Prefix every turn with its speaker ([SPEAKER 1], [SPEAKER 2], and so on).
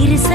[SPEAKER 1] இருச